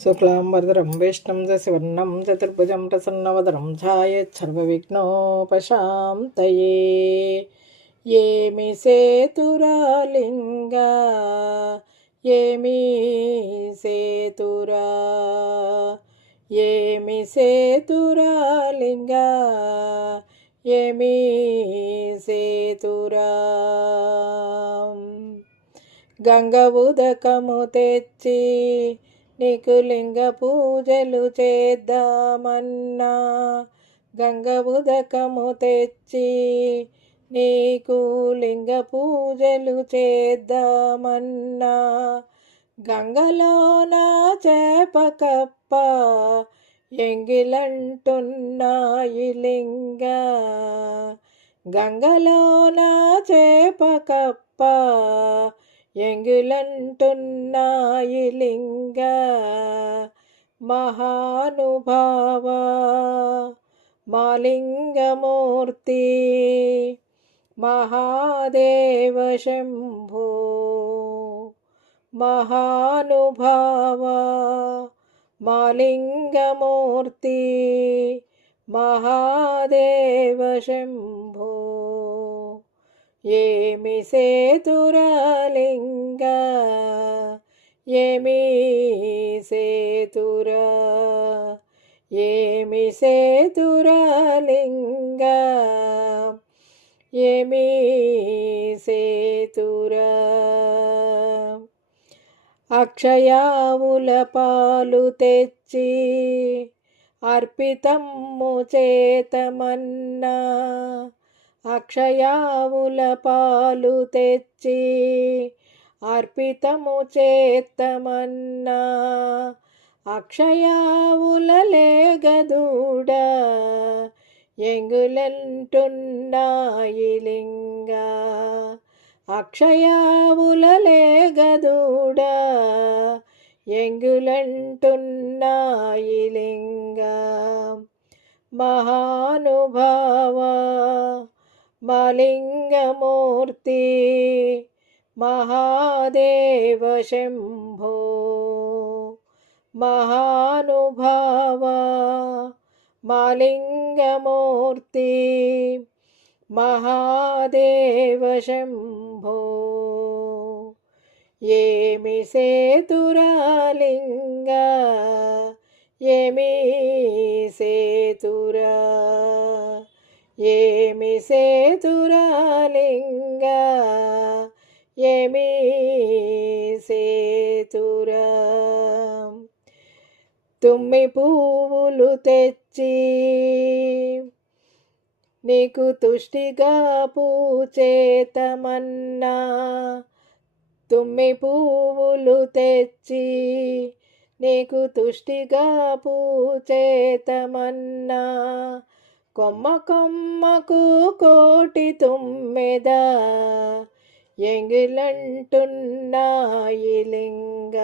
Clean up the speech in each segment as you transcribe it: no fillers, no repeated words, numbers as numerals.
శుక్లాంబరధరం విష్ణుం శశివర్ణం చతుర్భుజం ప్రసన్నవదనం ఛాయేచ్చర్వవిఘ్నోపశాంతయే. ఏమి సేతురాలింగా ఏమి సేతురా, ఏమి సేతురాలింగా ఏమి సేతురా. గంగ ఉదకము తెచ్చి నీకు లింగ పూజలు చేద్దామన్నా, గంగ ఉదకము తెచ్చి నీకు లింగ పూజలు చేద్దామన్నా, గంగలోన చేప కప్ప ఎంగిలంటున్నాయి లింగ, గంగలోన చేప కప్ప ఎంగులంటున్నాయి లింగ. మహానుభావ మాలింగమూర్తి మహాదేవ శంభో, మహానుభావ మాలింగమూర్తి మహాదేవ శంభో. ఏమి సేతురాలింగా ఏమి సేతురా, ఏమి సేతురాలింగా ఏమి సేతురా. అక్షయావుల పాలు తెచ్చి అర్పితమ్ము చేతమన్నా, అక్షయావుల పాలు తెచ్చి అర్పితము చేతమన్నా, అక్షయావుల లేగదూడ ఎంగులంటున్నాయి లింగ, అక్షయావుల లేగదూడ ఎంగులంటున్నాయి లింగ. మహానుభావ మాలింగమూర్తి మహాదేవ శంభో, మహానుభావ మాలింగమూర్తి మహాదేవ శంభో. ఏమి సేతురాలింగా ఏమి సేతురా, ఏమి సేతురాలింగా ఏమి సేతురా. తుమ్మి పువ్వులు తెచ్చి నీకు తుష్టిగా పూచేతమన్నా, తుమ్మి పువ్వులు తెచ్చి నీకు తుష్టిగా పూచేతమన్నా, కొమ్మ కొమ్మకు కోటి తుమ్మెద ఎంగిలంటున్నాయి లింగ,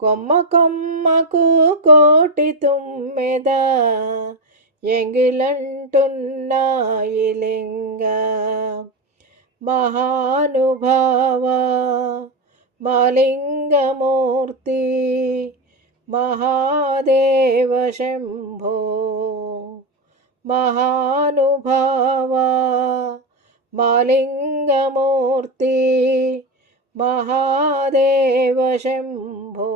కొమ్మ కొమ్మకు కోటి తుమ్మెద ఎంగిలంటున్నాయి లింగ. మహానుభావ మాలింగమూర్తి మహాదేవ శంభో, మహానుభావ మాలింగమూర్తి మహాదేవ శంభో.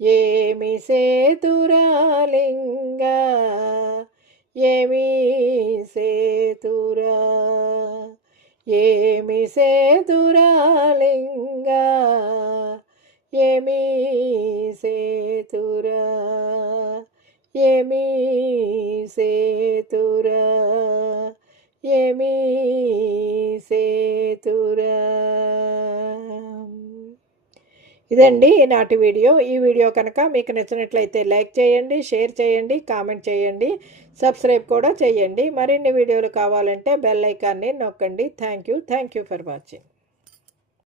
ఏమి సేతురాలింగా ఏమి సేతురా, ఏమి సేతురాలింగా ఏమి సేతురా, ఏమి సేతురా, ఏమి సేతురా. ఇదండి ఈనాటి వీడియో. ఈ వీడియో కనుక మీకు నచ్చినట్లయితే లైక్ చేయండి, షేర్ చేయండి, కామెంట్ చేయండి, సబ్స్క్రైబ్ కూడా చేయండి. మరిన్ని వీడియోలు కావాలంటే బెల్ ఐకాన్ని నొక్కండి. Thank you for watching.